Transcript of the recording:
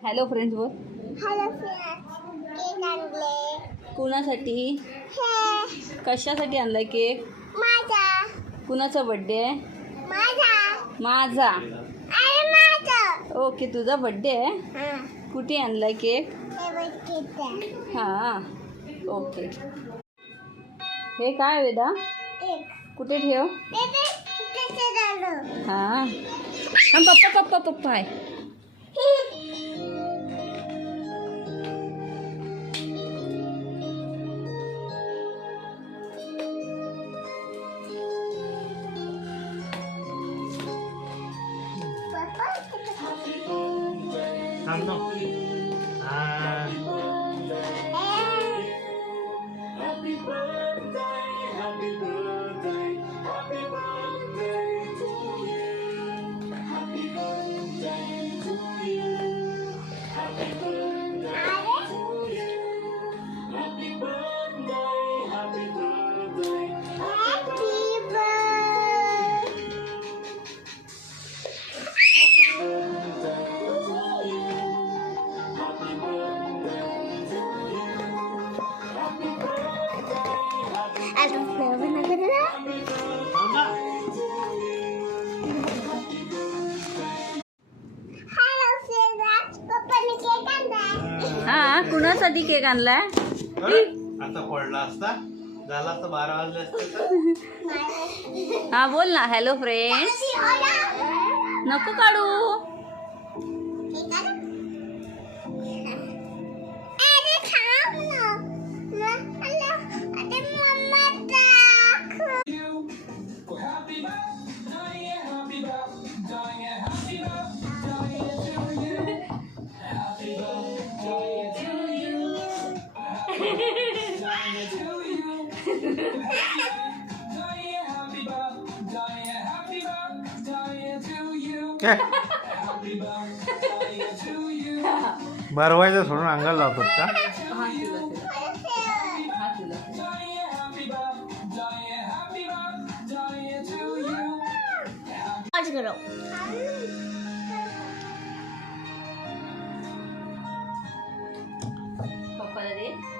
Hello friends बोल. Hello friends, cake आणले. कुणासाठी? हे कशासाठी आणलाय केक? माझा. कुणाचा बर्थडे आहे? माझा. माझा. अरे माझा. ओके, तुझा बर्थडे आहे. हां. कुठे आणलाय केक? हे बघितलं. हां, ओके. हे काय वेदा? केक. कुठे ठेव? ते दादू. हां, पप्पा पप्पा पप्पा आहे. हां, कुणासाठी केक आणलाय? आता पडला असता, झाला असता 12 वाजले असते. हा बोल ना. Hello friends. नको काढू. बरवायचं सोडून अंगाला लावतात का? पप्पाला दे.